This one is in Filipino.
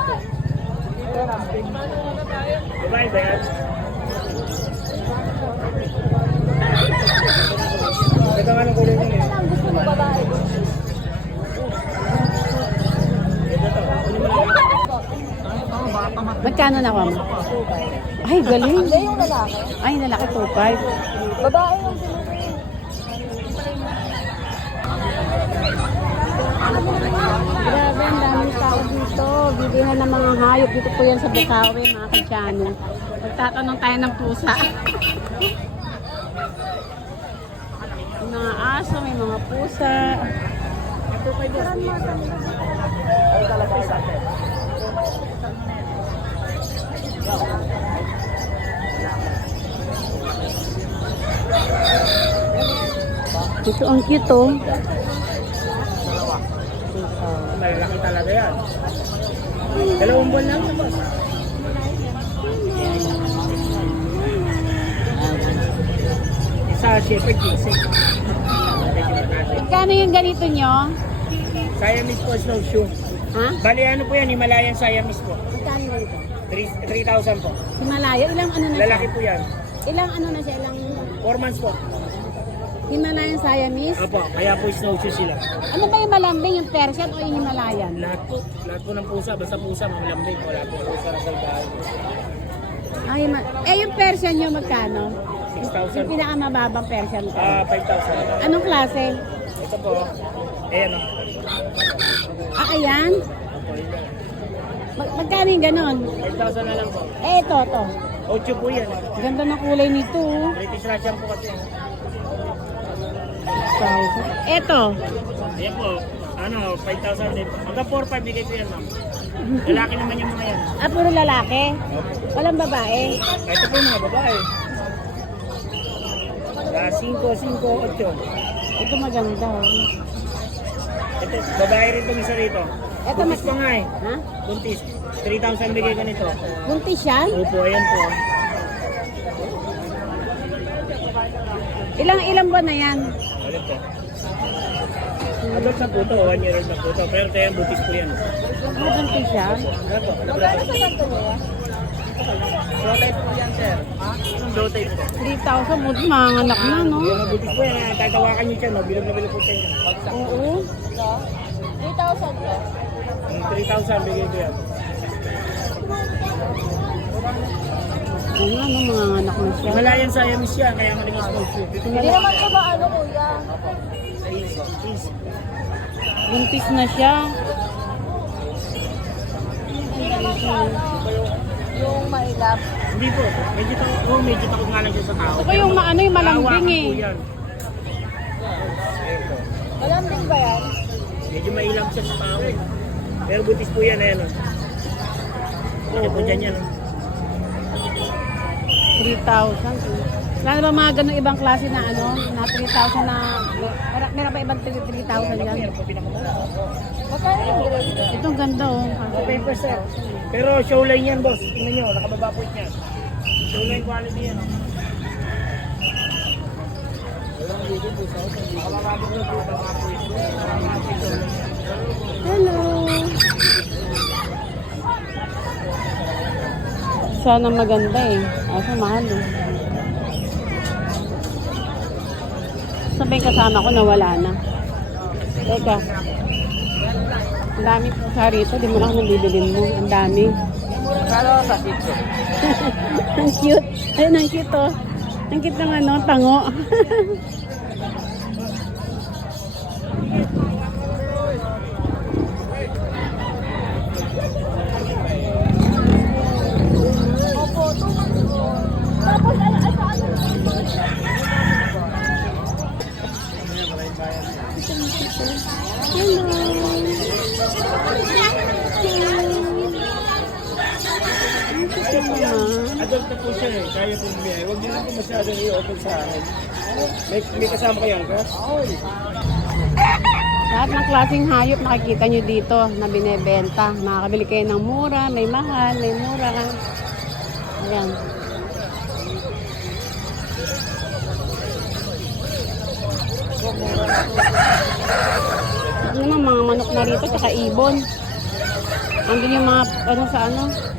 dito. Babae ba yan? Ito nga ng kulay niya eh. Ang gusto mo babae. Magkano na ko? Ay, galing. Hindi yung lalaki. Ay, lalaki 2.5. Babae yung pinili. Grabe, ang daming tao dito. Bibilihan ng mga hayop. Dito po yan sa Bukawi, mga kasyano. Magtatanong tayo ng pusa. May mga aso, may mga pusa. Ito kayo. Ito ang cute oh. Malalaki talaga yan. 2 buwan lang ito, boss. Isa, shepherd, 15. Magkano yung ganito nyo? Siamese po, snowshoe. Ha? Bali, ano po yan? Himalayan Siamese po. Magkano ganito? 3,000 po. Himalaya, ilang ano na siya? Lalaki po yan. Ilang ano na siya? Ilang 4 months po. Himalayan Siamese? Opo, kaya po snowshoe sila. Ano ba yung malambing? Yung Persian o yung Himalayan? Lahat po. Lahat po ng pusa. Basta pusa, mamalambing. Wala po pusa na saldahan. Ay, yung Persian nyo magkano? 6,000 Yung po. pinakamababang Persian ko. 5,000. Anong klase? Ito po. Ayan o. Ah, ayan? Opo, yun yan. Magkano yung ganon? 5,000 na lang po. Ito. 8 po yan. Ganda ng kulay nito. Oh. British Russian po kasi. Ito. Ayan po. Ano, 5,000 din. Hanggang 4,500 bigay ko yan, ma'am. Lalaki naman yung mga yan. Ah, puro lalaki? Walang babae? Ito po yung mga babae. 5, 8. Ito maganda. Oh. Ito, babae rin itong isa rito. Ito Buntis pa nga eh. Ha? Buntis. 3,000 bigay ko nito. Buntis siya? Opo, ayan po. Ilang buwan na yan? Ayan po. Adult na po ito, 1 year old na po ito. Pero kaya buntis po yan. Ah, buntis siya? Ayan po. Magkano sa kanto mo yan? Show type po yan, sir. Show type po. 3,000. Buti mga anak na, no? Yung buntis po yan, kahit hawakan nyo siya, no? Bilog na bilog po siya. Oo. Ito? 3,000 to. 3,000 bigay ko yan. Oo nga, no? Mga anak na siya. Himalayan Siamese yan, kaya malimas po siya. Hindi naman ito ba ano kuya? Buntis na siya. Hindi naman siya ano. Yung mailap. Hindi po, medyo takot nga lang siya sa tao. Ito yung yung malambing Hawakan eh. po yan. Ayan po. Malambing ba yan? Medyo mailam siya sa tao eh. Pero butis po yan, ayan o. Laki po dyan yan. 3,000. Wala na ba mga ganun ibang klase na ano? Na 3,000 na... Meron ba ibang 3,000 yan? Yan po pinakamura. Magkano yung grade? Itong ganda oh. Paper set. Pero show line yan, boss. Tingnan nyo, nakababa po niya. Show line quality yan. Hello! Sana maganda eh. Asa mahal eh. Sabay kasama ko nawala na. Teka. Ang dami pusa rito. Di mo lang kung bibilin mo. Ang dami. Kalo sa sitso. Ang cute. Ayun, ang cute oh. Ang cute ng ano, tango. Opo, 2 months po. Tapos ano, Adult na po siya eh. Kaya po bumiyay. Huwag niyo lang po masyadong i-open sa akin. May kasama kayo ang kas? Lahat ng klaseng hayop nakikita nyo dito na binebenta. Makakabili kayo ng mura, may mahal, may mura. Ayan. Ano naman mga manok na rito, tsaka ibon. Andun yung mga ano sa ano.